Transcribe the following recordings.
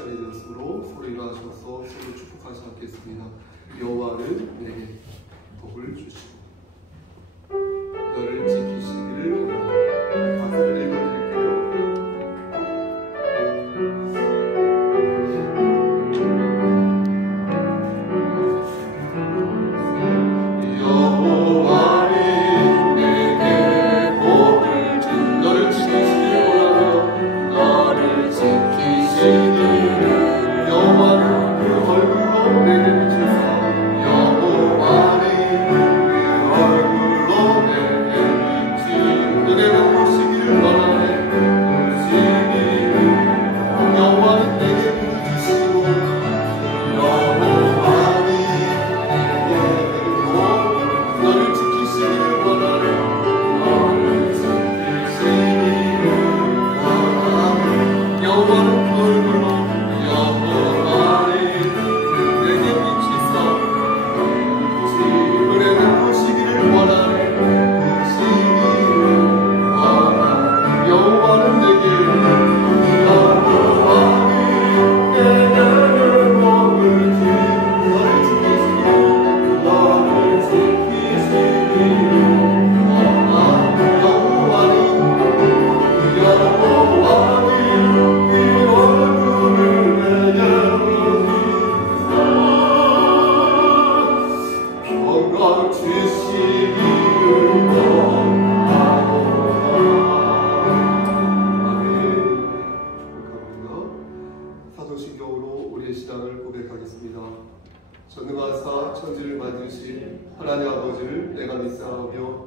시간이 되었으므로 서로 일어나셔서 서로 축복하지 않겠습니다. 여호와는 내게 복을 주시고 너를 지키시기를 원하노라. 가사를 읽어드릴게요. 사도신경으로 우리의 신앙을 고백하겠습니다. 전능하사 천지를 만드신 하나님 아버지를 내가 믿사오며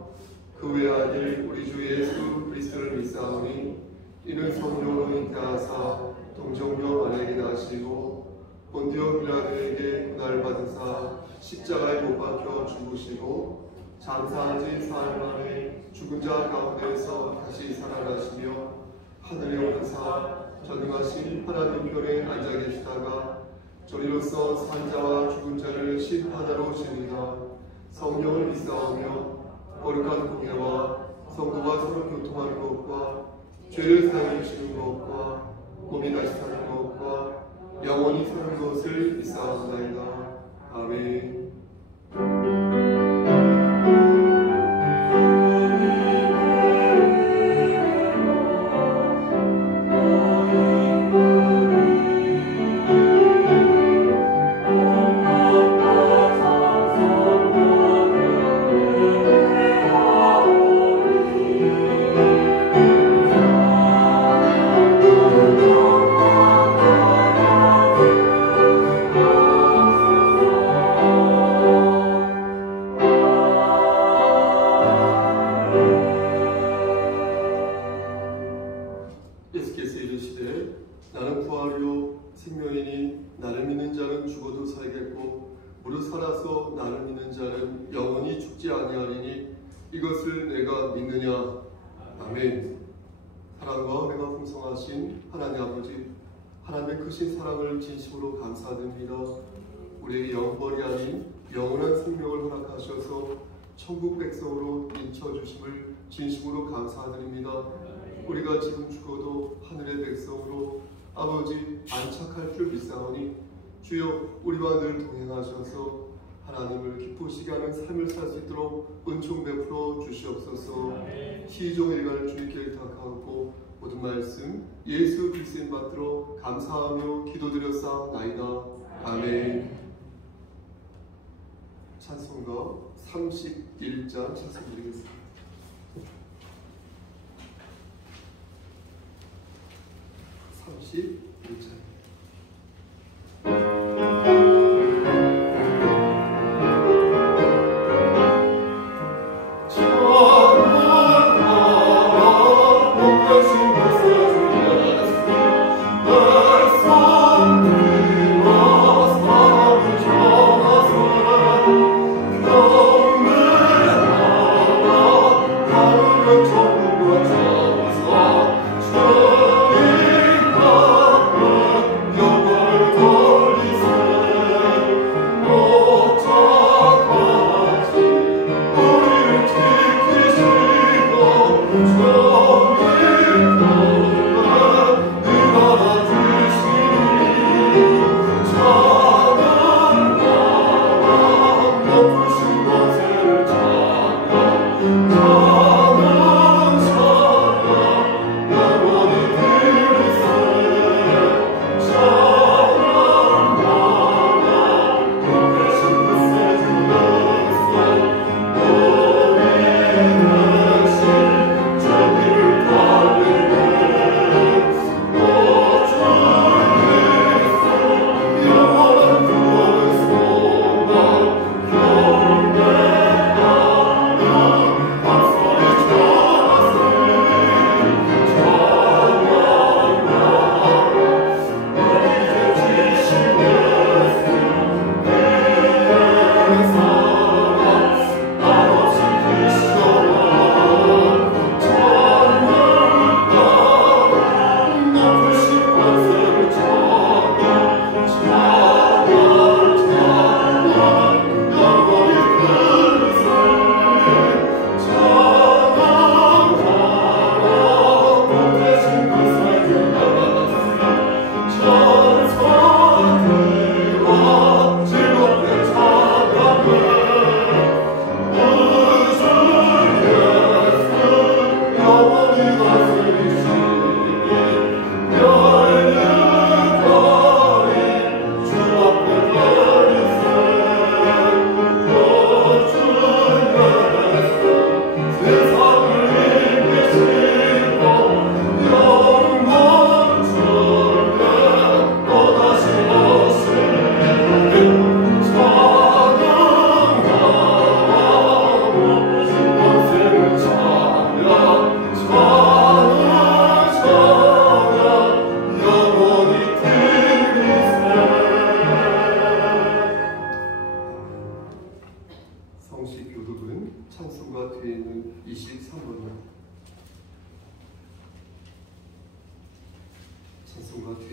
그 외아들 우리 주 예수 그리스도를 믿사오니 이는 성령으로 잉태하사 동정녀 마리아에게 나시고 본디오 빌라도에게 고난을 받으사 십자가에 못 박혀 죽으시고 장사한 지 사흘 만에 죽은 자 가운데서 다시 살아나시며 하늘에 오르사 전능하신 하나님 편에 앉아 계시다가 저리로서 산자와 죽은 자를 심판하러 오시리라. 성령을 믿사오며 거룩한 공예와 성도가 서로 교통하는 것과 죄를 사하여 주시는 것과 몸이 다시 사는 것과 영원히 사는 것을 믿사옵나이다. 아멘. 예수께서 이르시되 나는 부활이요 생명이니 나를 믿는 자는 죽어도 살겠고 무릇 살아서 나를 믿는 자는 영원히 죽지 아니하리니 이것을 내가 믿느냐. 아멘. 사랑과 은혜가 풍성하신 하나님 아버지, 하나님의 크신 사랑을 진심으로 감사드립니다. 우리에게 영벌이 아닌 영원한 생명을 허락하셔서 천국 백성으로 인쳐주심을 진심으로 감사드립니다. 우리가 지금 죽어도 하늘의 백성으로 아버지 안착할 줄 믿사오니 주여 우리와 늘 동행하셔서 하나님을 기쁘시게 하는 삶을 살 수 있도록 은총 베풀어 주시옵소서. 시종 일관을 주님께 의탁하고 모든 말씀 예수 그리스도인 받들어 감사하며 기도드렸사옵나이다. 아멘. 찬송가 31장 찬송드리겠습니다. 31장. Oh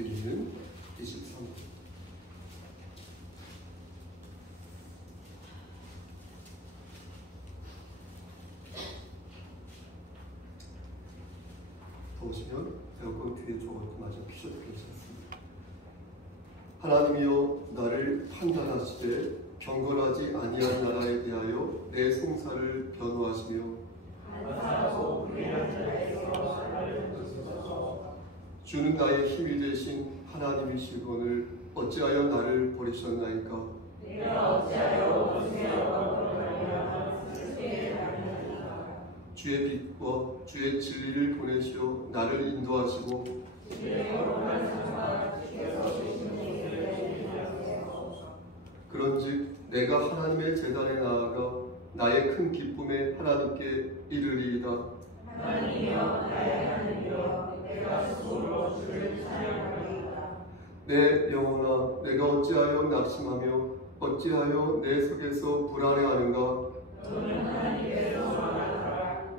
뒤에 있는 23번. 보시면 에어컨 뒤에 저것도 마저 피셔도 괜찮습니다. 하나님이여 나를 판단하시되 경건하지 아니한 나라에 대하여 내 송사를 변호하시며 주는 나의 힘이 되신 하나님이시거늘 어찌하여 나를 버리셨나이까? 내가 어찌하여 주의 빛과 주의 진리를 보내시어 나를 인도하시고 그런즉 내가 하나님의 제단에 나아가 나의 큰 기쁨에 하나님께 이르리이다. 하나님이여 나의 하나님이여 내가 스스로 주를 찬양하리이다. 내 영혼아 내가 어찌하여 낙심하며 어찌하여 내 속에서 불안해하는가? 너는 하나님께서 말하라.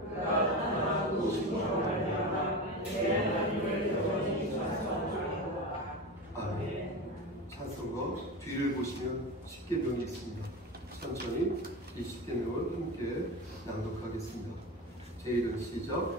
그가 나타나고 싶어 말미암아 내 하나님을 영원히 찬송하리로다. 아멘. 찬송가 뒤를 보시면 십계명이 있습니다. 천천히 이 십계명을 함께 낭독하겠습니다. 제1은 시작.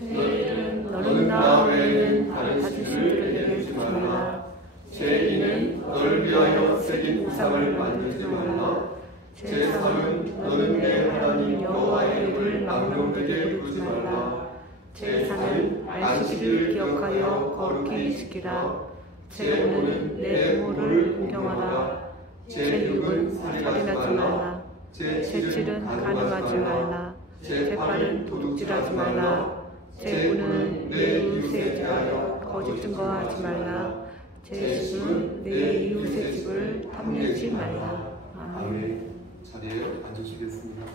제1은 너는 나 외에는 다른 신들을 예배하지 말라. 제2는 너를 위하여 새긴 우상을 만들지 말라. 제3은 너는 내 하나님 여호와의 이름을 망령되게 부르지 말라. 제4는 안식일을 기억하여 거룩히 지키라. 제5는 내 부모를 공경하라. 제6은 살인하지 말라. 제7은 간음하지 말라. 제8은 도둑질하지 말라. 제9는 내 이웃에 대하여 거짓 증거하지 말라. 제10은 내 이웃의 집을 탐내지 말라. 아멘. 자리에 앉으시겠습니다.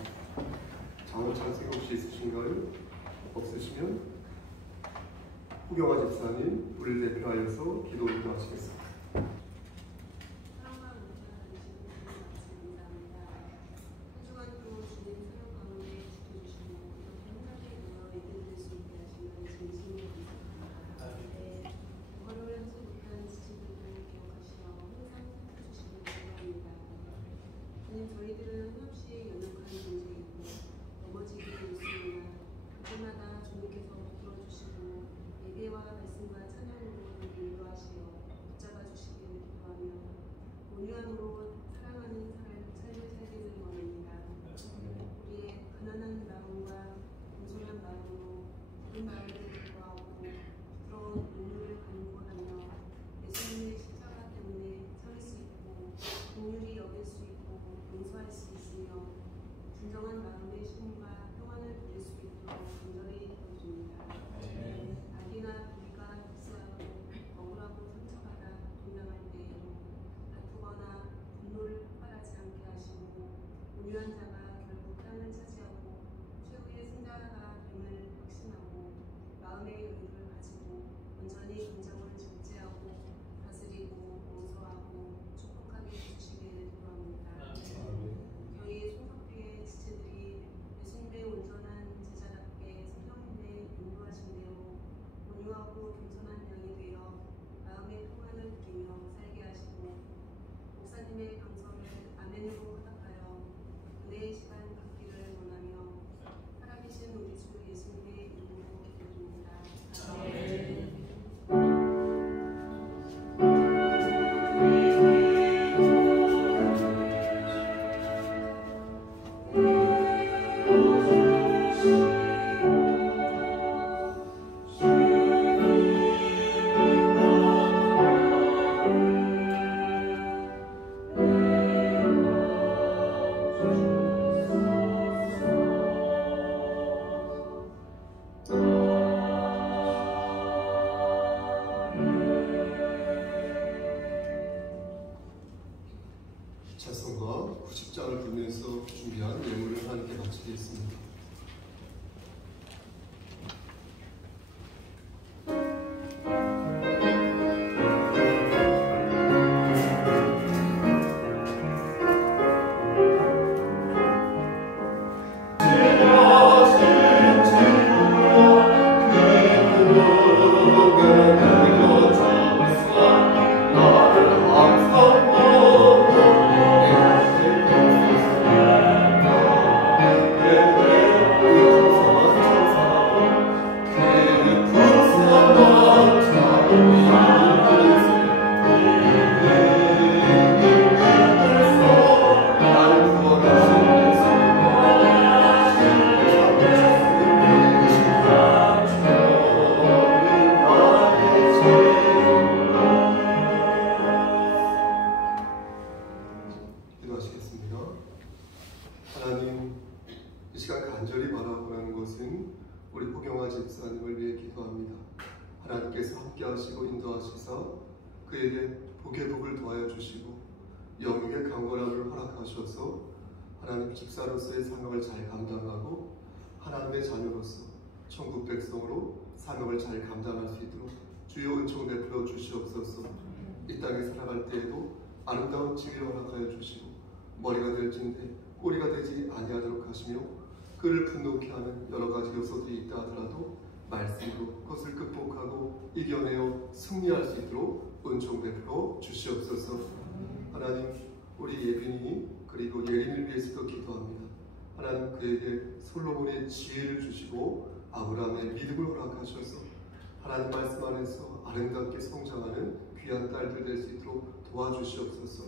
장로 찬송 혹시 있으신가요? 없으시면 후경화 집사님 우리를 대표하여서 기도 인도하시겠습니다. 저희들은 한없이 연약한 존재이고 넘어지기도 있습니다. 그때마다 주님께서 붙들어주시고 예배와 말씀과 찬양으로 인도하시어 붙잡아 주시기를 기도하며 온유함으로 사랑하는 삶을 살기를 원합니다. 우리의 가난한 마음과 겸손한 마음으로 작은 마음을 기뻐하고 부드러운 눈물을 간구하며 예수님의 십자가 때문에 설 수 있고 긍휼히 여길 수 있고 용서할 수 있으며 진정한 마음의 쉼과 평안을 누릴 수 있도록 간절히 기도줍니다. 악이나 불의가 흡수하고 억울하고 상처받아 동당할 때에도 다투거나 분노를 폭발하지 않게 하시고 온유한 자가 결국 땅을 차지하고 최후의 승자가 됨을 확신하고 마음의 여유를 가지고 온전히 감정을 절제하고 다스리고 용서하고 축복하게 해주시기를 기도합니다. 저희 손석교회 지체들이 예수님의 온전한 제자답게 성령님의 인도하신 대로 온유하고 겸손한 영이 되어 마음의 평안을 누리며 살게 하시고 목사님의 강서를 아멘으로 화답하여 은혜의 시간 갖기를 원하며 살아계신 우리 주 예수님의 이름으로 기도드립니다. 아멘. 찬송가 90장을 부르면서 준비한 예물을 하나님께 바치겠습니다. 그 도경화 집사님을 위해 기도합니다. 하나님께서 함께하시고 인도하시사 그에게 복의 복을 더하여 주시고 영육의 강건함을 허락하셔서 하나님 집사로서의 사명을 잘 감당하고 하나님의 자녀로서 천국 백성으로 사명을 잘 감당할 수 있도록 주여 은총 베풀어 주시옵소서. 이 땅에 살아갈 때에도 아름다운 지위를 허락하여 주시고 머리가 될진데 꼬리가 되지 아니하도록 하시며 그를 분노케 하는 여러 가지 요소들이 있다 하더라도 말씀으로 그것을 극복하고 이겨내어 승리할 수 있도록 은총 베풀어 주시옵소서. 하나님, 우리 예빈이 그리고 예린을 위해서도 기도합니다. 하나님, 그에게 솔로몬의 지혜를 주시고 아브라함의 믿음을 허락하셔서 하나님 말씀 안에서 아름답게 성장하는 귀한 딸들 될 수 있도록 도와주시옵소서.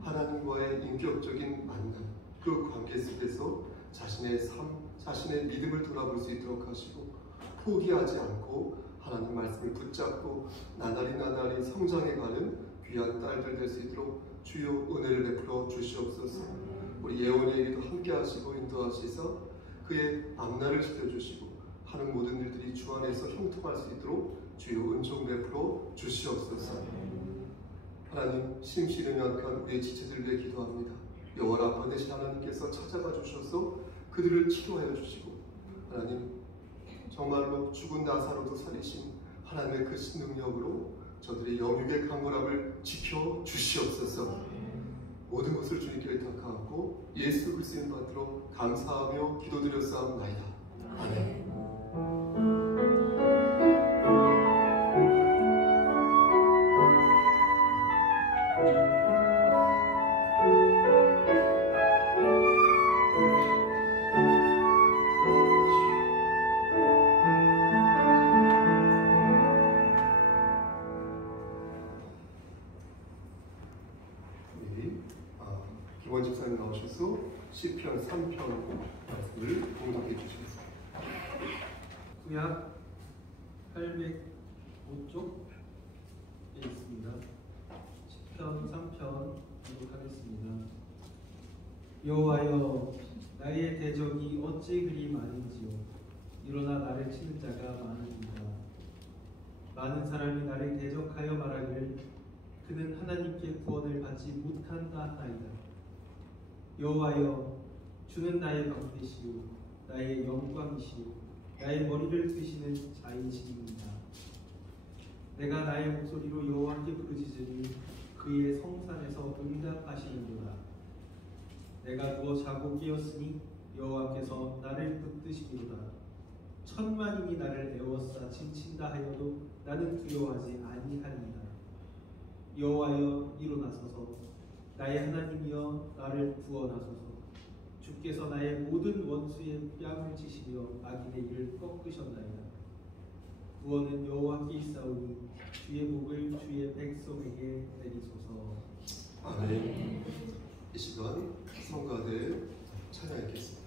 하나님과의 인격적인 만남, 그 관계 속에서 자신의 삶, 자신의 믿음을 돌아볼 수 있도록 하시고 포기하지 않고 하나님 말씀을 붙잡고 나날이 성장해가는 귀한 딸들 될 수 있도록 주여 은혜를 베풀어 주시옵소서. 우리 예원이에게도 함께 하시고 인도하시사 그의 앞날을 지켜주시고 하는 모든 일들이 주 안에서 형통할 수 있도록 주여 은총 베풀어 주시옵소서. 하나님, 심신을 약한 우리의 지체들 위해 기도합니다. 여호와 라파 되신 하나님께서 찾아가 주셔서 그들을 치료하여 주시고 하나님, 정말로 죽은 나사로도 살리신 하나님의 그 신능력으로 저들의 영육의 강건함을 지켜 주시옵소서. 모든 것을 주님께 의탁하고 예수 그리스도의 이름 받들어 감사하며 기도드렸사옵나이다. 아멘. 김원 집사님 나오셔서 시편 3편 말씀을 공독해 주시겠습니다. 구약 805쪽에 있습니다. 시편 3편 공독하겠습니다. 여호와여, 나의 대적이 어찌 그리 많은지요. 일어나 나를 치는 자가 많으니라. 많은 사람이 나를 대적하여 말하기를 그는 하나님께 구원을 받지 못한다 하나이다. 여호와여, 주는 나의 방패시요 나의 영광이시요 나의 머리를 드시는 자이시니이다. 내가 나의 목소리로 여호와께 부르짖으니 그의 성산에서 응답하시는도다. 내가 누워 자고 깨었으니 여호와께서 나를 붙드시리로다. 천만인이 나를 에워싸 침친다 하여도 나는 두려워하지 아니하리이다. 여호와여, 일어나소서. 나의 하나님이여, 나를 구원하소서. 주께서 나의 모든 원수의 뺨을 치시며 악인의 일을 꺾으셨나이다. 구원은 여호와께 있사오니 주의 복을 주의 백성에게 내리소서. 아멘. 이 시간 성가대 찬양하겠습니다.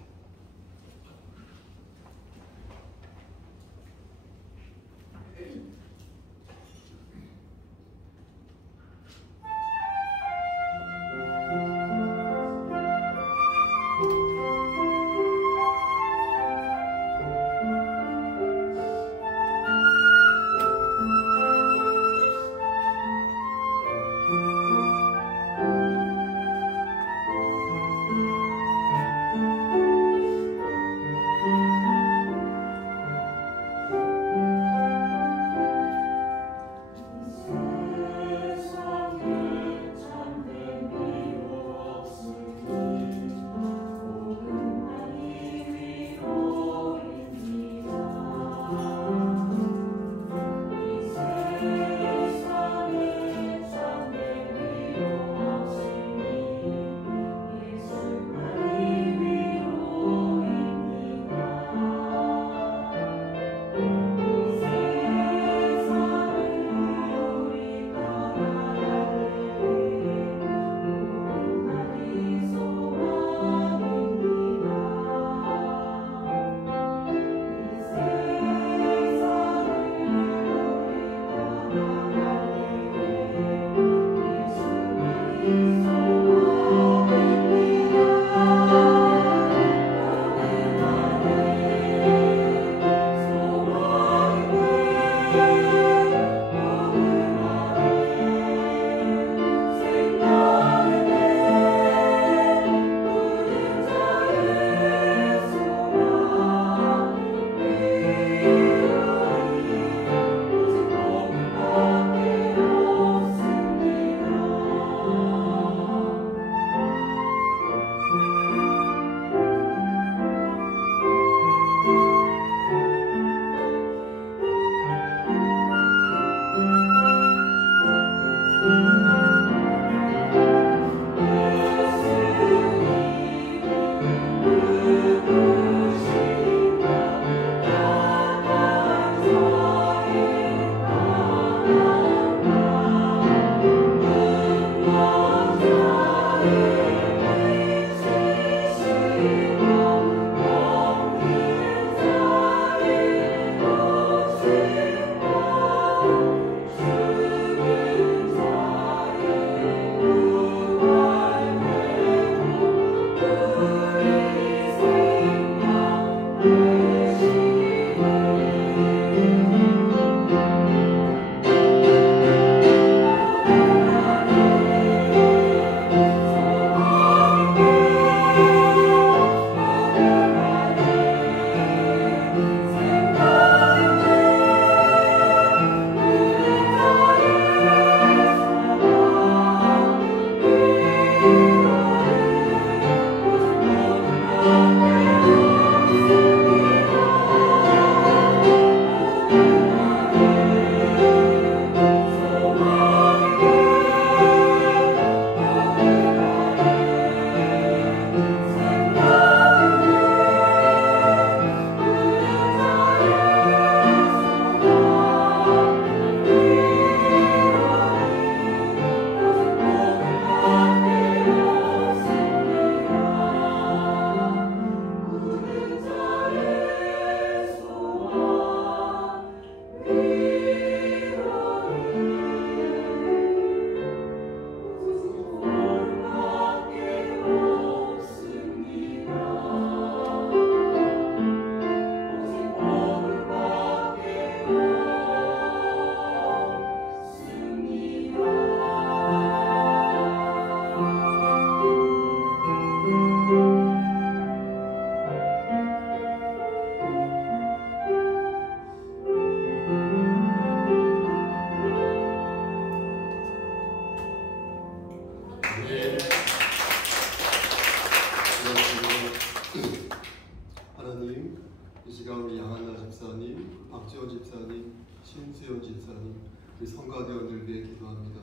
하나님, 이 시간 우리 양한나 집사님, 박지원 집사님, 신수연 집사님, 우리 성가대원들 위해 기도합니다.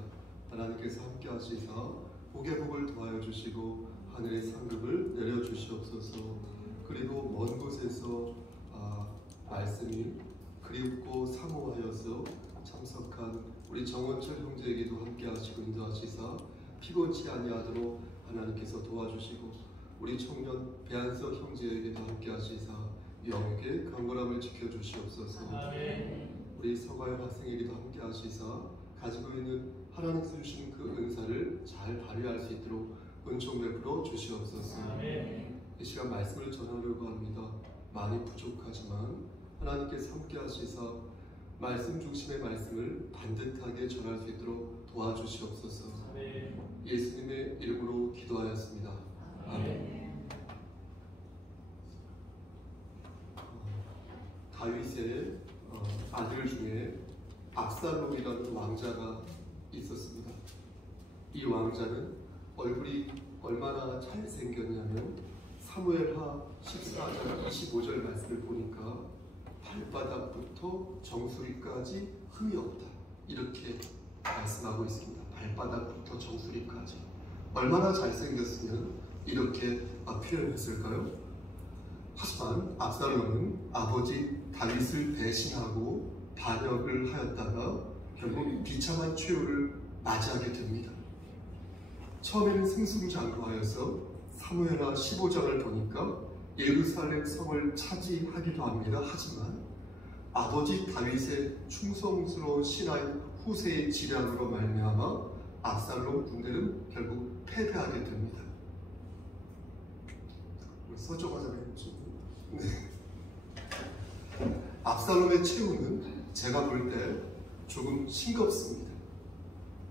하나님께서 함께 하시사 복의 복을 더하여 주시고 하늘의 상급을 내려 주시옵소서. 그리고 먼 곳에서 말씀이 그리웠고 사모하여서 참석한 우리 정원철 형제에게도 함께 하시고 인도하시사 피곤치 아니하도록 하나님께서 도와주시고 우리 청년 배한석 형제에게도 함께 하시사 영육의 강건함을 지켜주시옵소서. 우리 서가연 학생에게도 함께 하시사 가지고 있는 하나님께서 주신 그 은사를 잘 발휘할 수 있도록 은총 베풀어 주시옵소서. 이 시간 말씀을 전하려고 합니다. 많이 부족하지만 하나님께서 함께 하시사 말씀 중심의 말씀을 반듯하게 전할 수 있도록 도와주시옵소서. 예수님의 이름으로 기도하였습니다. 아멘. 다윗의 아들 중에 압살롬이라는 왕자가 있었습니다. 이 왕자는 얼굴이 얼마나 잘생겼냐면 사무엘하 14장 25절 말씀을 보니까 발바닥부터 정수리까지 흠이 없다, 이렇게 말씀하고 있습니다. 발바닥부터 정수리까지. 얼마나 잘생겼으면 이렇게 표현했을까요? 하지만 압살롬은 아버지 다윗을 배신하고 반역을 하였다가 결국 비참한 최후를 맞이하게 됩니다. 처음에는 승승장구하여서 사무엘하 15장을 보니까 예루살렘 성을 차지하기도 합니다. 하지만 아버지 다윗의 충성스러운 신하인 후세의 지략으로 말미암아 압살롬 군대는 결국 패배하게 됩니다. 서정하자면 압살롬의 최후는 제가 볼 때 조금 싱겁습니다.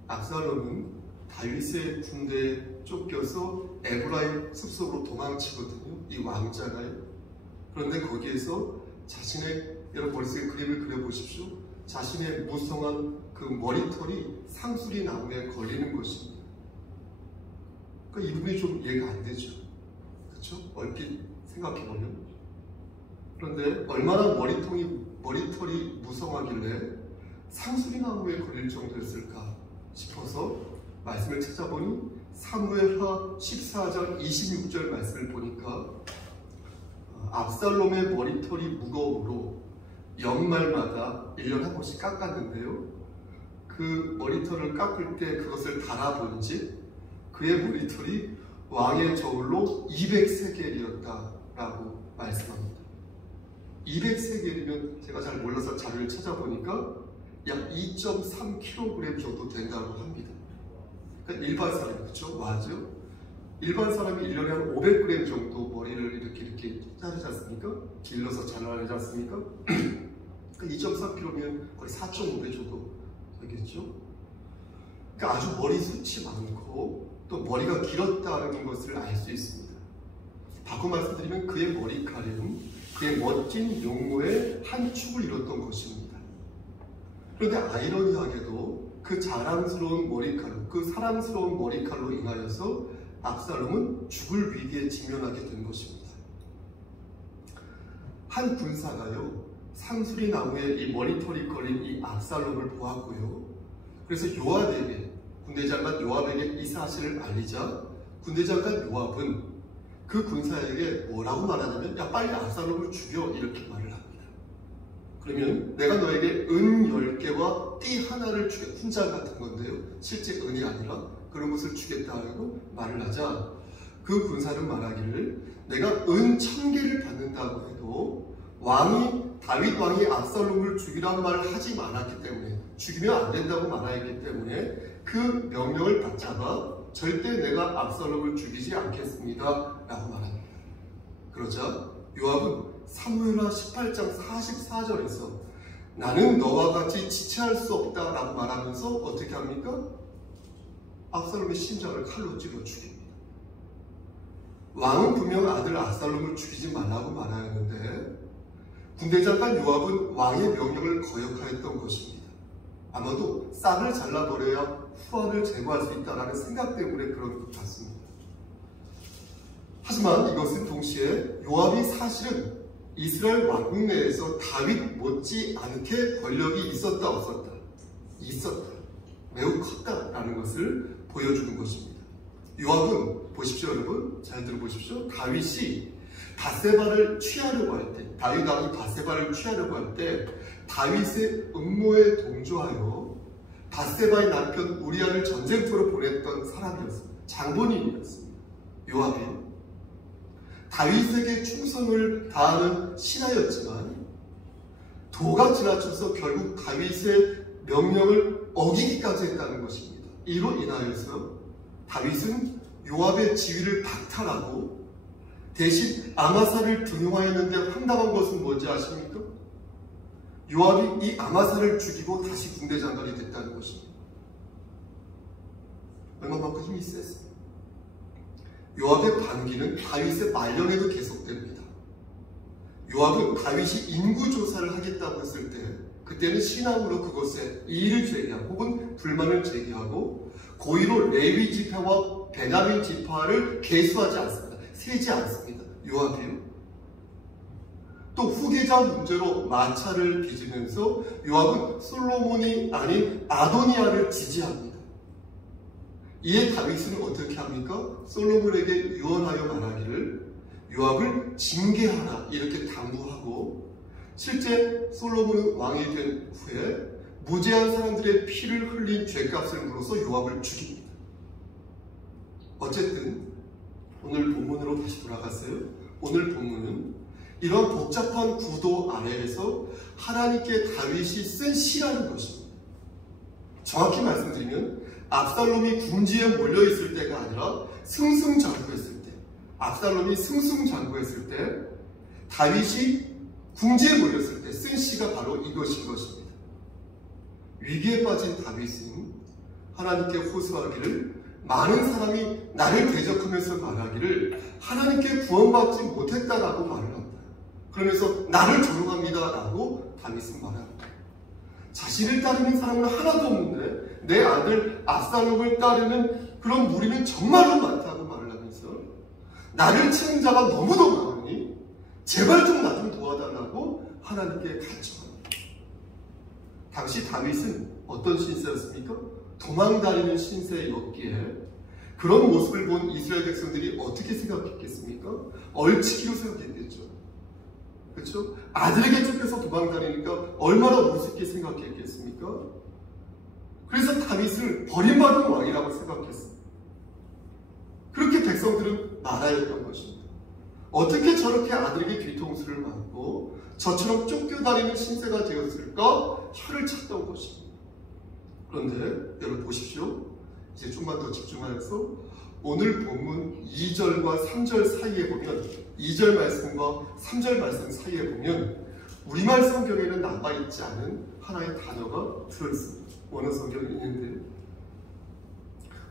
압살롬은 다윗의 군대에 쫓겨서 에브라임 숲속으로 도망치거든요. 이 왕자가요. 그런데 거기에서 자신의, 여러분 머릿속에 그림을 그려보십시오. 자신의 무성한 그 머리털이 상수리 나무에 걸리는 것입니다. 그러니까 이 부분이 좀 이해가 안 되죠. 그렇죠? 얼핏 생각해보면. 그런데 얼마나 머리털이 무성하길래 상수리 나무에 걸릴 정도였을까 싶어서 말씀을 찾아보니 사무엘하 14장 26절 말씀을 보니까 압살롬의 머리털이 무거움으로 연말마다 1년에 한 번씩 깎았는데요. 그 머리털을 깎을 때 그것을 달아본지 그의 머리털이 왕의 저울로 200세겔이었다라고 말씀합니다. 200세겔이면 제가 잘 몰라서 자료를 찾아보니까 약 2.3kg 정도 된다고 합니다. 그러니까 일반 사람이, 그렇죠? 맞죠? 일반 사람이 1년에 한 500g 정도 머리를 이렇게 자르지 않습니까? 길러서 잘라내지 않습니까? 그러니까 2.3kg면 거의 4.5배 정도 되겠죠? 그러니까 아주 머리숱이 많고 또 머리가 길었다는 것을 알 수 있습니다. 바꿔 말씀드리면 그의 머리칼은 그의 멋진 용모의 한 축을 이뤘던 것입니다. 그런데 아이러니하게도 그 자랑스러운 머리칼로, 그 사랑스러운 머리칼로 인하여서 압살롬은 죽을 위기에 직면하게 된 것입니다. 한 군사가요, 상수리 나무에 이 머리털이 걸린 이 압살롬을 보았고요. 그래서 요압에게, 군대장관 요압에게 이 사실을 알리자 군대장관 요압은 그 군사에게 뭐라고 말하냐면, 야 빨리 압살롬을 죽여, 이렇게 말을 합니다. 그러면 내가 너에게 은 10개와 띠 하나를 주겠다. 훈장 같은 건데요, 실제 은이 아니라 그런 것을 주겠다고 말을 하자 그 군사는 말하기를, 내가 은 1000개를 받는다고 해도 다윗 왕이 압살롬을 죽이란 말을 하지 않았기 때문에, 죽이면 안 된다고 말하였기 때문에 그 명령을 받자가 절대 내가 압살롬을 죽이지 않겠습니다 라고 말합니다. 그러자 요압은 사무엘하 18장 44절에서 나는 너와 같이 지체할 수 없다 라고 말하면서 어떻게 합니까? 압살롬의 심장을 칼로 찔러 죽입니다. 왕은 분명 아들 압살롬을 죽이지 말라고 말하였는데 군대장관 요압은 왕의 명령을 거역하였던 것입니다. 아마도 싹을 잘라버려야 후환을 제거할 수 있다는 생각 때문에 그런 것 같습니다. 하지만 이것은 동시에 요압이 사실은 이스라엘 왕국 내에서 다윗 못지 않게 권력이 있었다 없었다? 있었다. 매우 컸다라는 것을 보여주는 것입니다. 요압은 보십시오 여러분, 잘 들어보십시오. 다윗이 밧세바를 취하려고 할 때, 다윗 왕이 밧세바를 취하려고 할 때 다윗의 음모에 동조하여 밧세바의 남편 우리아를 전쟁터로 보냈던 사람이었습니다. 장본인이었습니다. 요압이요. 다윗에게 충성을 다하는 신하였지만 도가 지나쳐서 결국 다윗의 명령을 어기기까지 했다는 것입니다. 이로 인하여서 다윗은 요압의 지위를 박탈하고 대신 아마사를 등용하였는데 황당한 것은 뭔지 아십니까? 요압이 이 아마사를 죽이고 다시 군대장관이 됐다는 것입니다. 얼마만큼 힘이 셌어요. 요압의 반기는 다윗의 말년에도 계속됩니다. 요압은 다윗이 인구조사를 하겠다고 했을 때 그때는 신앙으로 그것에 이의를 제기하고 혹은 불만을 제기하고 고의로 레위 지파와 베냐민 지파를 계수하지 않습니다. 세지 않습니다. 요압이요. 또 후계자 문제로 마차를 빚으면서 요압은 솔로몬이 아닌 아도니아를 지지합니다. 이에 다윗은 어떻게 합니까? 솔로몬에게 유언하여 말하기를 요압을 징계하라 이렇게 당부하고, 실제 솔로몬은 왕이 된 후에 무죄한 사람들의 피를 흘린 죄값을 물어서 요압을 죽입니다. 어쨌든 오늘 본문으로 다시 돌아갔어요. 오늘 본문은 이런 복잡한 구도 아래에서 하나님께 다윗이 쓴 시라는 것입니다. 정확히 말씀드리면 압살롬이 궁지에 몰려있을 때가 아니라 승승장구했을 때, 압살롬이 승승장구했을 때 다윗이 궁지에 몰렸을 때 쓴 시가 바로 이것인 것입니다. 위기에 빠진 다윗은 하나님께 호소하기를, 많은 사람이 나를 대적하면서 말하기를 하나님께 구원받지 못했다라고 말을 합니다. 그러면서 나를 조롱합니다 라고 다윗은 말합니다. 자신을 따르는 사람은 하나도 없는데 내 아들 압살롬을 따르는 그런 무리는 정말로 많다고 말을 하면서 나를 치는 자가 너무도 많으니 제발 좀 나 좀 도와달라고 하나님께 간청합니다. 당시 다윗은 어떤 신세였습니까? 도망다니는 신세였기에 그런 모습을 본 이스라엘 백성들이 어떻게 생각했겠습니까? 얼치기로 생각했겠죠. 그렇죠? 아들에게 쫓겨서 도망다니니까 얼마나 우습게 생각했겠습니까? 그래서 다윗을 버림받은 왕이라고 생각했어요. 그렇게 백성들은 말하였던 것입니다. 어떻게 저렇게 아들에게 뒤통수를 맞고 저처럼 쫓겨다니는 신세가 되었을까? 혀를 찾던 것입니다. 그런데 여러분 보십시오. 이제 좀만 더 집중하여서 오늘 본문 2절과 3절 사이에 보면 2절 말씀과 3절 말씀 사이에 보면 우리말 성경에는 남아있지 않은 하나의 단어가 들어있습니다. 원어 성경에 있는데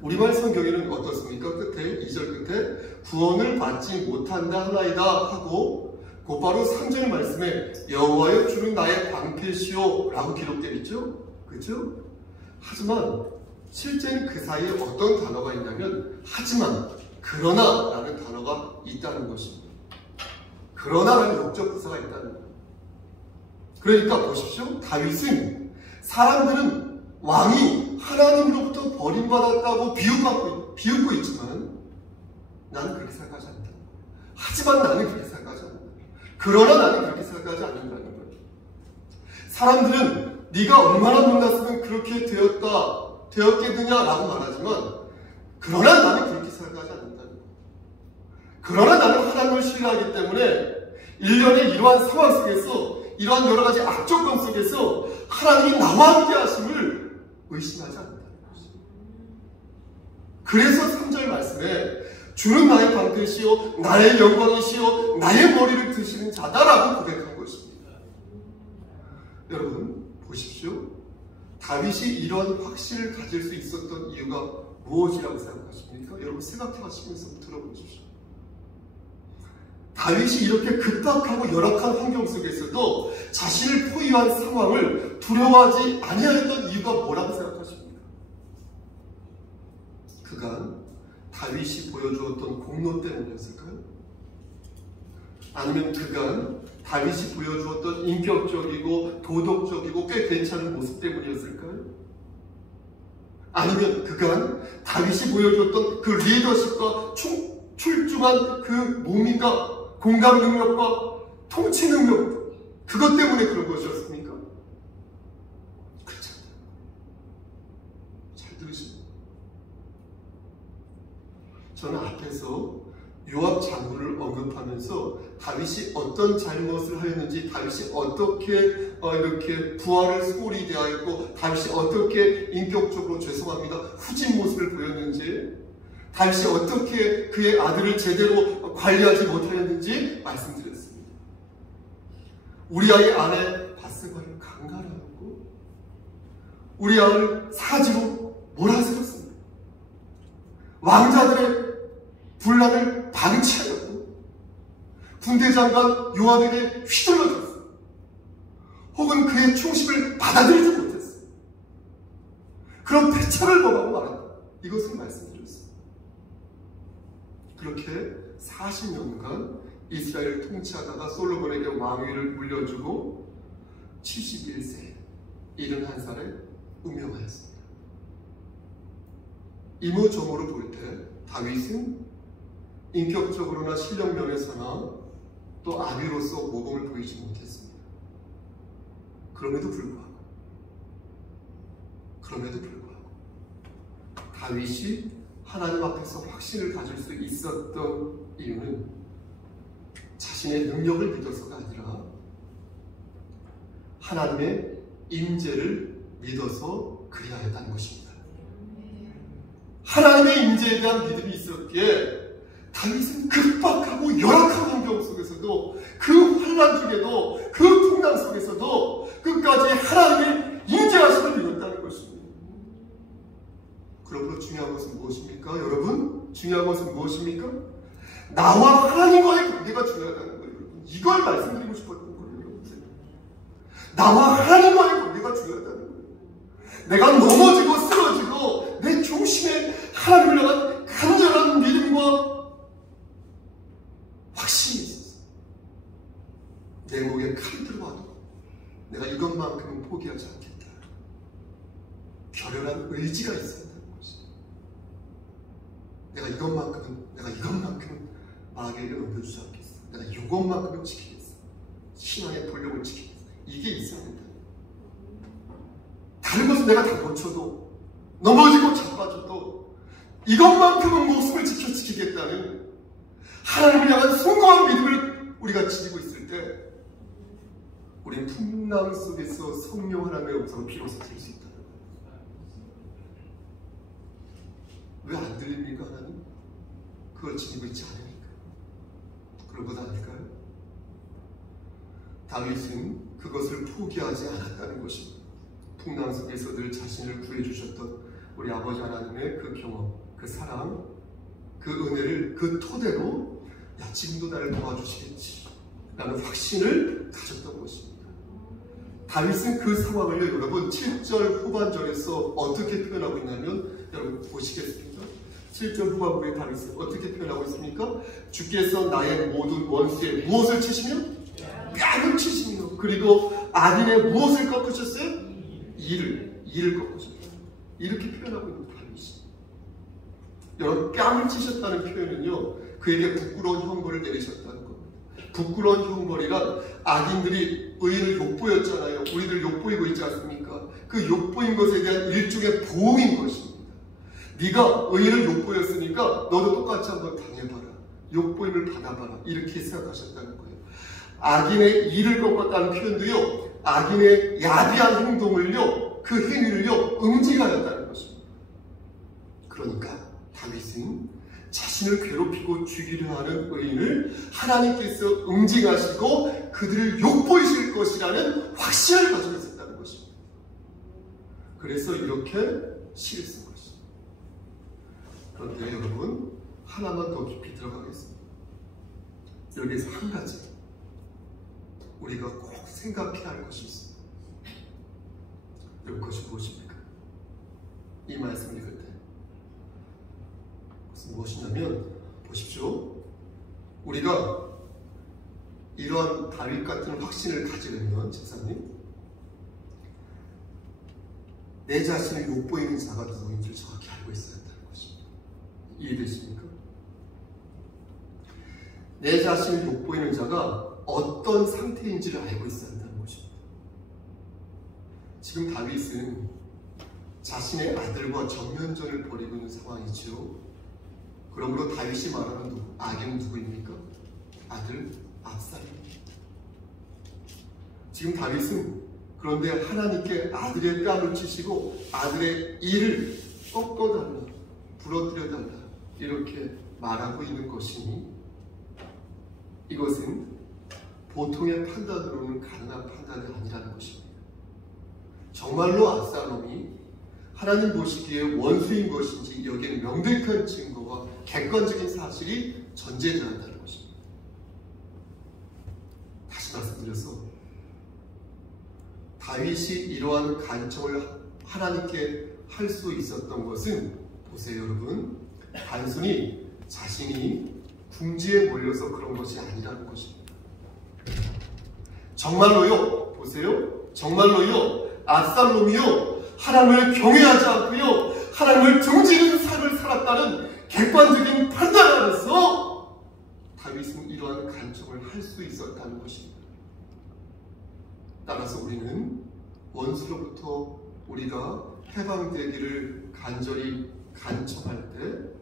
우리말 성경에는 어떻습니까? 끝에 2절 끝에 구원을 받지 못한다 하나이다 하고 곧바로 3절 말씀에 여호와여 주는 나의 방패시오 라고 기록되어 있죠. 그렇죠? 하지만 실제는 그 사이에 어떤 단어가 있냐면 하지만, 그러나 라는 단어가 있다는 것입니다. 그러나라는 역적 부사가 있다는 거예요. 그러니까 보십시오. 다윗은 사람들은 왕이 하나님으로부터 버림받았다고 비웃고 있지만 나는 그렇게 생각하지 않는다. 하지만 나는 그렇게 생각하지 않는다. 그러나 나는 그렇게 생각하지 않는다는 거예요. 사람들은 네가 얼마나 못났으면 그렇게 되었겠느냐라고 말하지만 그러나 나는 그렇게 생각하지 않는다는 거예요. 그러나 나는 하나님을 신뢰하기 때문에 일련의 이러한 상황 속에서 이러한 여러 가지 악조건 속에서 하나님이 나와 함께 하심을 의심하지 않는다는 것입니다. 그래서 3절 말씀에 주는 나의 방패시요 나의 영광이시요 나의 머리를 드시는 자다라고 고백한 것입니다. 여러분 보십시오. 다윗이 이런 확신을 가질 수 있었던 이유가 무엇이라고 생각하십니까? 여러분 생각하시면서 들어보십시오. 다윗이 이렇게 급박하고 열악한 환경 속에서도 자신을 포위한 상황을 두려워하지 아니하였던 이유가 뭐라고 생각하십니까? 그간 다윗이 보여주었던 공로 때문이었을까요? 아니면 그간 다윗이 보여주었던 인격적이고 도덕적이고 꽤 괜찮은 모습 때문이었을까요? 아니면 그간 다윗이 보여주었던 그 리더십과 출중한 그 몸이가 공감 능력과 통치 능력, 그것 때문에 그런 것이었습니까? 그렇지 않아요. 잘 들으십니다. 저는 앞에서 요압 장군을 언급하면서 다윗이 어떤 잘못을 하였는지, 다윗이 어떻게 이렇게 부하를 소홀히 대하였고, 다윗이 어떻게 인격적으로 죄송합니다 후진 모습을 보였는지, 다윗이 어떻게 그의 아들을 제대로 관리하지 못하였는지 말씀드렸습니다. 우리아의 아내 바세바를 강간하였고 우리 아을 사지로 몰아세웠습니다. 왕자들의 분란을 방치하였고 군대 장관 요압에게 휘둘러졌어요. 혹은 그의 충심을 받아들이지 못했어요. 그런 패착을 범하고 말한다. 이것을 말씀드렸습니다. 그렇게 40년간 이스라엘을 통치하다가 솔로몬에게 왕위를 물려주고 71세 71살에 운명하였습니다. 이모저모로 볼 때 다윗은 인격적으로나 실력 면에서나 또 아비로서 모범을 보이지 못했습니다. 그럼에도 불구하고 다윗이 하나님 앞에서 확신을 가질 수 있었던 이유는 자신의 능력을 믿어서가 아니라 하나님의 임재를 믿어서 그리하였다는 것입니다. 하나님의 임재에 대한 믿음이 있었기에 다윗은 급박하고 열악한 환경 속에서도 그 환난 중에도 그 풍랑 속에서도 끝까지 하나님의 임재하심을 믿었다는 것입니다. 그러므로 중요한 것은 무엇입니까? 여러분, 중요한 것은 무엇입니까? 나와 하나님과의 관계가 중요하다는 거예요. 여러분. 이걸 말씀드리고 싶었던 거예요. 여러분. 나와 하나님과의 관계가 중요하다는 거예요. 내가 넘어지고 쓰러지고 내 중심에 하나님을 향한 간절한 믿음과 확신이 있었어. 내 목에 칼이 들어와도 내가 이것만큼은 포기하지 않겠다. 결연한 의지가 있어. 내가 이것만큼은 마귀에게 넘겨주지 않겠어. 내가 이것만큼은 지키겠어. 신앙의 본령을 지키겠어. 이게 있어야 된다. 다른 것은 내가 다 고쳐도 넘어지고 자빠져도 이것만큼은 목숨을 지키겠다는 하나님을 향한 숭고한 믿음을 우리가 지니고 있을 때 우리는 풍랑 속에서 성령 하나님의 음성을 비로소 들을 수 있다는 거예요. 왜 안 들립니까 하나님? 그걸 지니고 있지 않으니까. 그런 것 아닐까요? 다윗은 그것을 포기하지 않았다는 것입니다. 풍랑 속에서 늘 자신을 구해주셨던 우리 아버지 하나님의 그 경험, 그 사랑, 그 은혜를 그 토대로 야 지금도 나를 도와주시겠지 라는 확신을 가졌던 것입니다. 다윗은 그 상황을요 여러분 7절 후반절에서 어떻게 표현하고 있냐면 여러분 보시겠습니까? 7절 후반부에 다윗은 어떻게 표현하고 있습니까? 주께서 나의 모든 원수에 무엇을 치시며? 뺨을 치시며 그리고 악인의 무엇을 꺾으셨어요? 이를 꺾으셨어요. 이렇게 표현하고 있는 다윗이. 여러분 뺨을 치셨다는 표현은요 그에게 부끄러운 형벌을 내리셨다는 겁니다. 부끄러운 형벌이란 악인들이 의인을 욕보였잖아요. 우리들 욕보이고 있지 않습니까? 그 욕보인 것에 대한 일종의 보응인 것입니다. 네가 의인을 욕보였으니까 너도 똑같이 한번 당해봐라. 욕보임을 받아봐라. 이렇게 생각하셨다는 거예요. 악인의 이를 꺾었다는 표현도요 악인의 야비한 행동을요 그 행위를요 응징하였다는 것입니다. 그러니까 다윗은 자신을 괴롭히고 죽이려 하는 의인을 하나님께서 응징하시고 그들을 욕보이실 것이라는 확신을 가지고 있었다는 것입니다. 그래서 이렇게 시를 쓴 것입니다. 그런데 여러분 하나만 더 깊이 들어가겠습니다. 여기에서 한 가지 우리가 꼭 생각해야 할 것이 있습니다. 그것이 무엇입니까? 이 말씀을 읽을 때 그것은 무엇이냐면 보십시오. 우리가 이러한 다윗 같은 확신을 가지려면 집사님 내 자신을 욕보이는 자가 누구인지를 정확히 알고 있어야 한다는 것입니다. 이해되십니까? 내 자신을 욕보이는 자가 어떤 상태인지를 알고 있어야 한다는 것입니다. 지금 다윗은 자신의 아들과 정면전을 벌이고 있는 상황이지요. 그러므로 다윗이 말하는 악인은 누구입니까? 아들 압살롬. 지금 다윗은 그런데 하나님께 아들의 뺨을 치시고 아들의 이를 꺾어달라, 부러뜨려달라 이렇게 말하고 있는 것이니 이것은 보통의 판단으로는 가능한 판단이 아니라는 것입니다. 정말로 압살롬이 하나님 보시기에 원수인 것인지 여기에는 명백한 증거와 객관적인 사실이 전제되어야 한다는 것입니다. 다시 말씀드려서 다윗이 이러한 간청을 하나님께 할 수 있었던 것은 보세요 여러분 단순히 자신이 궁지에 몰려서 그런 것이 아니라는 것입니다. 정말로요 보세요 정말로요 압살롬이요 하나님을 경외하지 않고요 하나님을 등지는 삶을 살았다는 객관적인 판단 안에서 다윗은 이러한 간청을 할 수 있었다는 것입니다. 따라서 우리는 원수로부터 우리가 해방되기를 간절히 간청할 때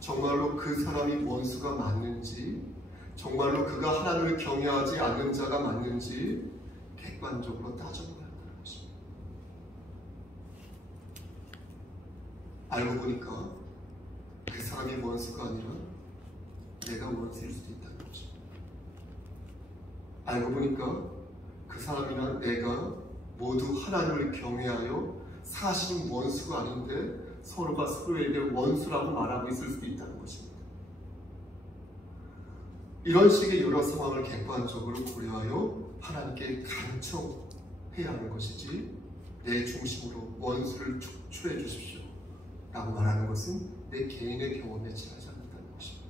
정말로 그 사람이 원수가 맞는지 정말로 그가 하나님을 경외하지 않는 자가 맞는지 객관적으로 따져봐야 한다는 것입니다. 알고 보니까 그 사람이 원수가 아니라 내가 원수일 수도 있다는 것입니다. 알고 보니까 그 사람이나 내가 모두 하나님을 경외하여 사실은 원수가 아닌데 서로가 서로에게 원수라고 말하고 있을 수도 있다는 것입니다. 이런 식의 여러 상황을 객관적으로 고려하여 하나님께 간청해야 하는 것이지 내 중심으로 원수를 축출해 주십시오 라고 말하는 것은 내 개인의 경험에 지나지 않는다는 것입니다.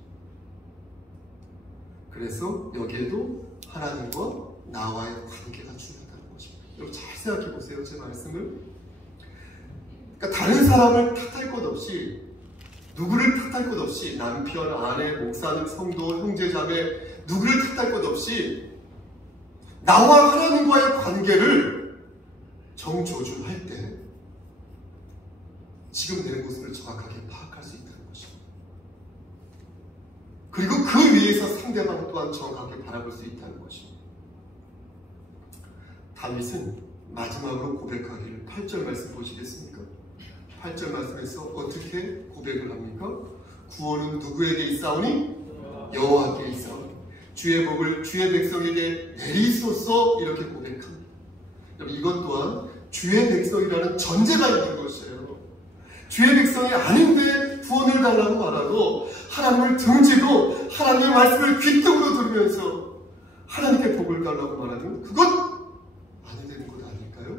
그래서 여기에도 하나님과 나와의 관계가 중요하다는 것입니다. 여러분 잘 생각해 보세요. 제 말씀을. 그러니까 다른 사람을 탓할 것 없이 누구를 탓할 것 없이 남편, 아내, 목사님, 성도, 형제자매 누구를 탓할 것 없이 나와 하나님과의 관계를 정조준할 때 지금 내 모습을 정확하게 파악할 수 있다는 것입니다. 그리고 그 위에서 상대방 또한 정확하게 바라볼 수 있다는 것입니다. 다윗은 마지막으로 고백하기를 8절 말씀 보시겠습니까? 8절 말씀에서 어떻게 고백을 합니까? 구원은 누구에게 있사오니? 여호와께 있사오니 주의 복을 주의 백성에게 내리소서 이렇게 고백합니다. 여러분 이것 또한 주의 백성이라는 전제가 있는 것이에요. 주의 백성이 아닌데 구원을 달라고 말하고 하나님을 등지고 하나님의 말씀을 귀등으로 들으면서 하나님께 복을 달라고 말하면 그것 안 되는 것 아닐까요?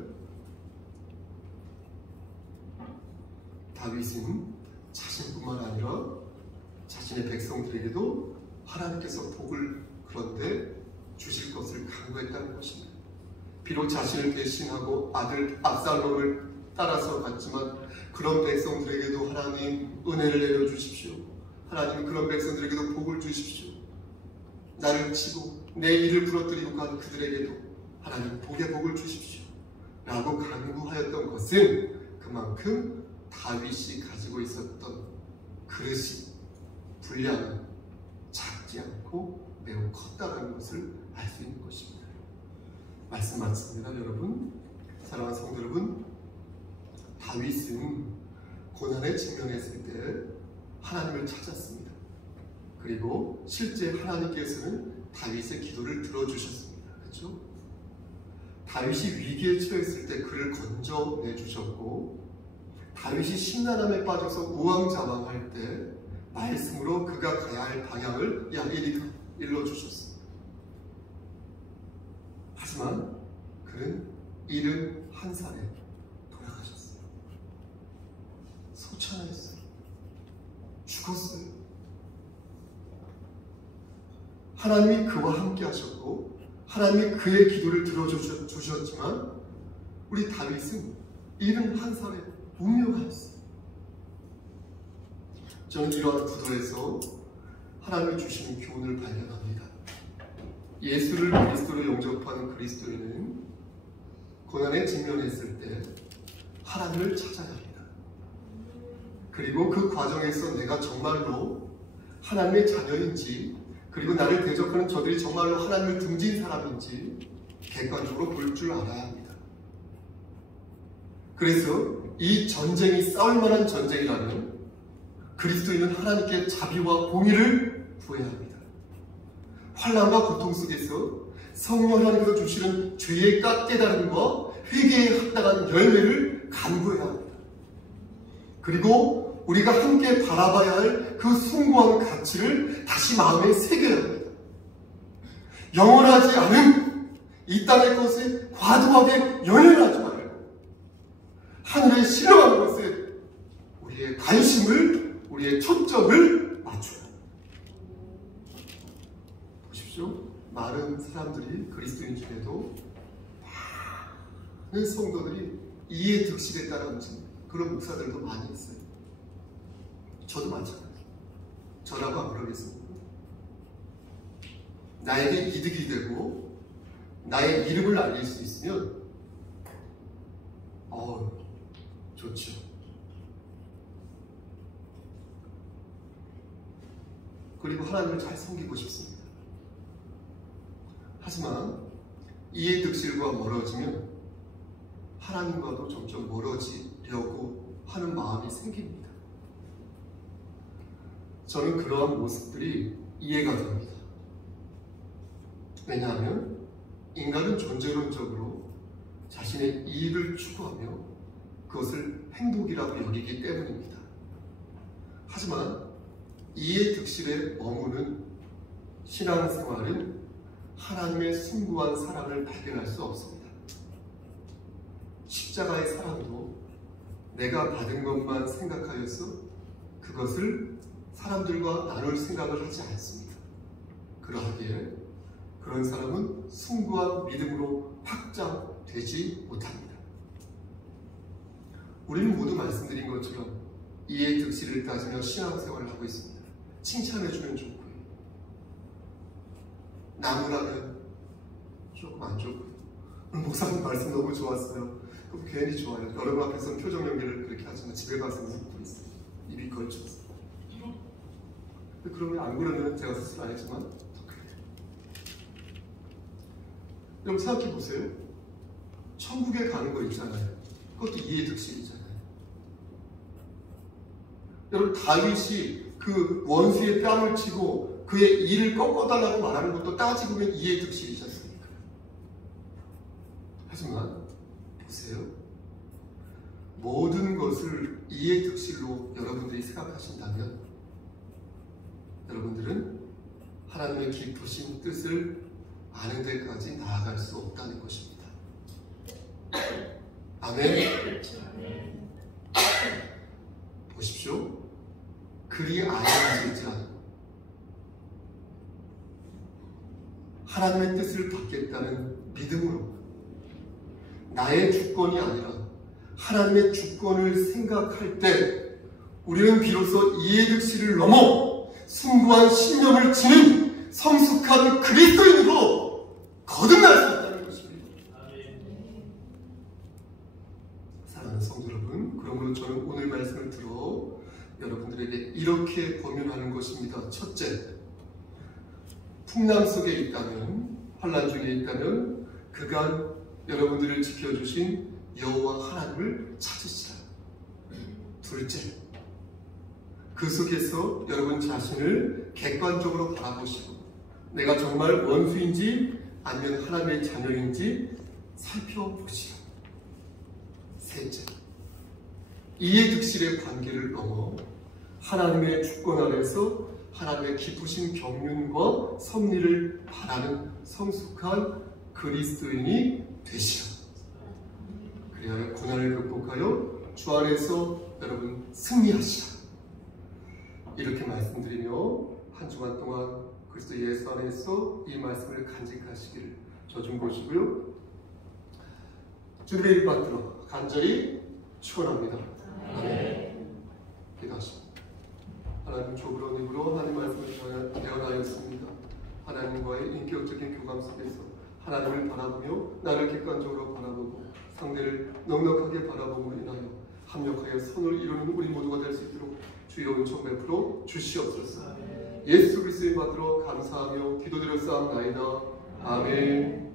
다윗은 자신뿐만 아니라 자신의 백성들에게도 하나님께서 복을 그런데 주실 것을 강구했다는 것입니다. 비록 자신을 대신하고 아들 압살롬을 따라서 갔지만 그런 백성들에게도 하나님 은혜를 내려주십시오. 하나님 그런 백성들에게도 복을 주십시오. 나를 치고 내 일을 부러뜨리고 간 그들에게도 하나님 복의 복을 주십시오 라고 간구하였던 것은 그만큼 다윗이 가지고 있었던 그릇이 분량은 작지 않고 매우 컸다는 것을 알 수 있는 것입니다. 말씀 맞습니다. 여러분, 사랑하는 성도 여러분, 다윗은 고난에 직면했을 때 하나님을 찾았습니다. 그리고 실제 하나님께서는 다윗의 기도를 들어주셨습니다. 그렇죠? 다윗이 위기에 처했을 때 그를 건져내주셨고 다윗이 심란함에 빠져서 우왕좌왕할 때 말씀으로 그가 가야 할 방향을 일러주셨습니다. 하지만 그는 71살에 돌아가셨어요. 소천하였어요. 죽었어요. 하나님이 그와 함께 하셨고 하나님이 그의 기도를 들어주셨지만 우리 다윗은 71살에 운명하였어요. 저는 이러한 구도에서 하나님이 주시는 교훈을 발견합니다. 예수를 그리스도로 영접하는 그리스도인은 고난에 직면했을 때 하나님을 찾아야 합니다. 그리고 그 과정에서 내가 정말로 하나님의 자녀인지 그리고 나를 대적하는 저들이 정말로 하나님을 등진 사람인지 객관적으로 볼 줄 알아야 합니다. 그래서 이 전쟁이 싸울 만한 전쟁이라면 그리스도인은 하나님께 자비와 공의를 구해야 합니다. 환난과 고통 속에서 성령 하나님께서 주시는 죄의 깨달음과 회개에 합당한 열매를 간구해야 합니다. 그리고 우리가 함께 바라봐야 할 그 숭고한 가치를 다시 마음에 새겨야 합니다. 영원하지 않은 이 땅의 것에 과도하게 연연하지 말고 하늘에 신령한 것에 우리의 관심을, 우리의 초점을 맞춰야 합니다. 보십시오. 많은 사람들이 그리스도인 중에도 많은 성도들이 이해 득실에 따라 움직입니다. 그런 목사들도 많이 있어요. 저도 마찬가지예요. 저라고 안 그러겠습니다. 나에게 이득이 되고 나의 이름을 알릴 수 있으면 좋죠. 그리고 하나님을 잘 섬기고 싶습니다. 하지만 이해 득실과 멀어지면 하나님과도 점점 멀어지려고 하는 마음이 생깁니다. 저는 그러한 모습들이 이해가 됩니다. 왜냐하면 인간은 존재론적으로 자신의 이익을 추구하며 그것을 행복이라고 여기기 때문입니다. 하지만 이해 득실에 머무는 신앙생활은 하나님의 숭고한 사랑을 발견할 수 없습니다. 십자가의 사랑도 내가 받은 것만 생각하여서 그것을 사람들과 나눌 생각을 하지 않습니다. 그러하기에 그런 사람은 숭고한 믿음으로 확장되지 못합니다. 우리는 모두 말씀드린 것처럼 이해 득실을 따지며 신앙생활을 하고 있습니다. 칭찬해주면 좋고요. 나무라면 조금 안 좋고요. 오늘 목사님 말씀 너무 좋았어요. 그럼 괜히 좋아요. 여러분 앞에서는 표정 연기를 그렇게 하지만 집에 가서 웃고 있어요. 입이 걸쳐서. 그러면 안 그러면 제가 스스로 알지만 더 그래요. 여러분 생각해 보세요. 천국에 가는 거 있잖아요. 그것도 이해득실이잖아요. 여러분 다윗이 그 원수의 뺨을 치고 그의 이를 꺾어달라고 말하는 것도 따지고 보면 이해득실이지 않습니까? 하지만 보세요. 모든 것을 이해득실로 여러분들이 생각하신다면 여러분들은 하나님의 깊으신 뜻을 아는 데까지 나아갈 수 없다는 것입니다. 아멘. 보십시오. 그리 아니어질지라도 하나님의 뜻을 받겠다는 믿음으로 나의 주권이 아니라 하나님의 주권을 생각할 때 우리는 비로소 이해득실을 넘어 숭고한 신념을 지닌 성숙한 그리스도인으로 거듭날 수 있다는 것입니다. 사랑하는 성도 여러분, 그러므로 저는 오늘 말씀을 들어 여러분들에게 이렇게 권면하는 것입니다. 첫째, 풍랑 속에 있다면, 환난 중에 있다면 그간 여러분들을 지켜주신 여호와 하나님을 찾으시라. 둘째, 그 속에서 여러분 자신을 객관적으로 바라보시고 내가 정말 원수인지 아니면 하나님의 자녀인지 살펴보시라. 셋째, 이해득실의 관계를 넘어 하나님의 주권 아래서 하나님의 깊으신 경륜과 섭리를 바라는 성숙한 그리스도인이 되시라. 그래야 고난을 극복하여 주 안에서 여러분 승리하시라. 이렇게 말씀드리며 한 주간 동안 그리스도 예수 안에서 이 말씀을 간직하시기를 저 좀 보시고요. 주님의 이름 받들어 간절히 축원합니다. 아멘. 기도하십니다. 하나님 좁은 입으로 하나님 말씀을 대언하였습니다. 하나님과의 인격적인 교감 속에서 하나님을 바라보며 나를 객관적으로 바라보고 상대를 넉넉하게 바라보므로 인하여 합력하여 선을 이루는 우리 모두가 될 수 있도록 주여 은총 베풀어 주시옵소서. 예수 그리스도의 받들어 감사하며 기도드렸사옵나이다. 아멘.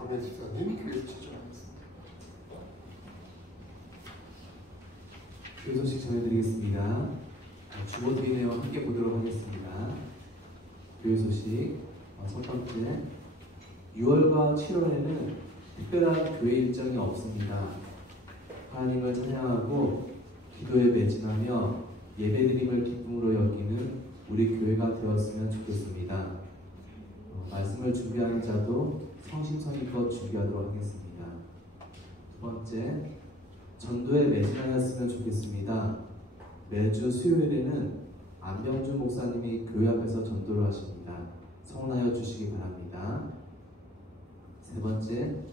아멘. 집사님 교회 추천하겠습니다. 교회 소식 전해드리겠습니다. 주보드리네와 함께 보도록 하겠습니다. 교회 소식 첫 번째, 6월과 7월에는 특별한 교회 일정이 없습니다. 하나님을 찬양하고 기도에 매진하며 예배드림을 기쁨으로 여기는 우리 교회가 되었으면 좋겠습니다. 말씀을 준비하는 자도 성심성의껏 준비하도록 하겠습니다. 두 번째, 전도에 매진하였으면 좋겠습니다. 매주 수요일에는 안병주 목사님이 교회 앞에서 전도를 하십니다. 성원하여 주시기 바랍니다. 세 번째,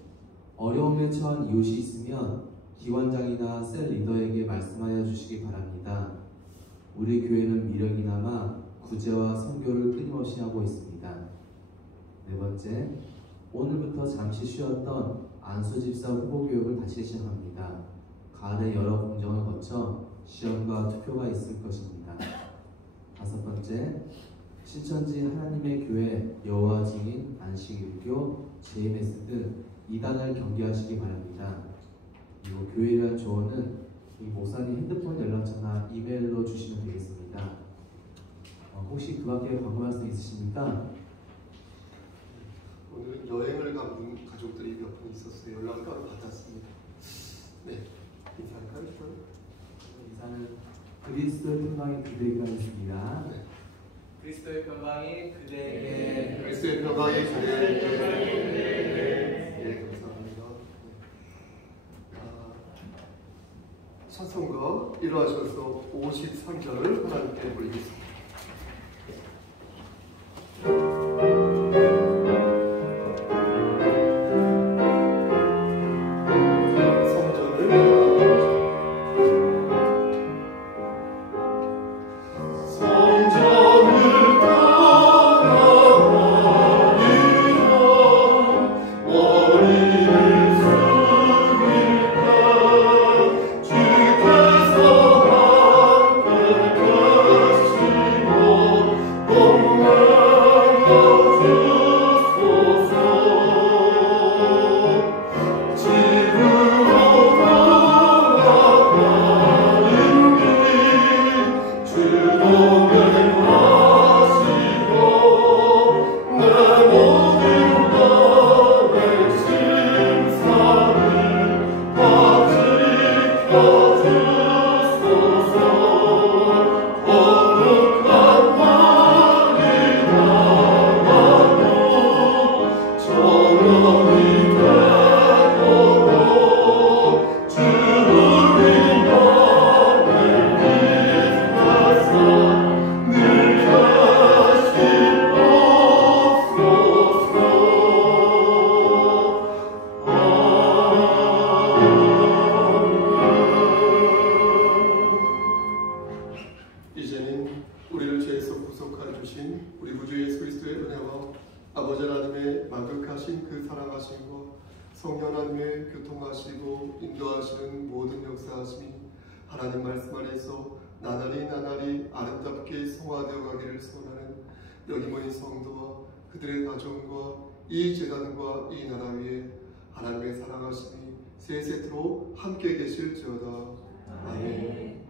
어려움에 처한 이웃이 있으면 기관장이나 셀 리더에게 말씀하여 주시기 바랍니다. 우리 교회는 미력이 남아 구제와 선교를 끊임없이 하고 있습니다. 네 번째, 오늘부터 잠시 쉬었던 안수집사 후보교육을 다시 시작합니다. 가을에 여러 공정을 거쳐 시험과 투표가 있을 것입니다. 다섯 번째, 신천지 하나님의 교회, 여호와 증인, 안식일교, JMS 등 이단을 경계하시기 바랍니다. 그리고 교회에 조언은 이 목사님 핸드폰 연락처나 이메일로 주시면 되겠습니다. 혹시 그 밖에 궁금한 점 있으십니까? 오늘은 여행을 간 가족들이 몇 분 있었어요. 연락을 따로 받았습니다. 네, 인사할까요? 인사는 그리스도의 평강이 그대에게 하겠습니다. 네. 그리스도의 평강이 그대에게. 그리스도의 평강이 그대에게. 네, 감사합니다. 네. 찬송가 일어나셔서 53절을 하나님께 올리겠습니다. 이제는 우리를 죄에서 구속하여 주신 우리 구주 예수 그리스도의 은혜와 아버지 하나님의 만극하신 그 사랑하심과 성령 하나님의 교통하시고 인도하시는 모든 역사하심이 하나님 말씀 안에서 나날이 아름답게 성화되어 가기를 소원하는 여기 모인 성도와 그들의 가정과 이 재단과 이 나라 위에 하나님의 사랑하심이 세세토록 함께 계실지어다. 아멘.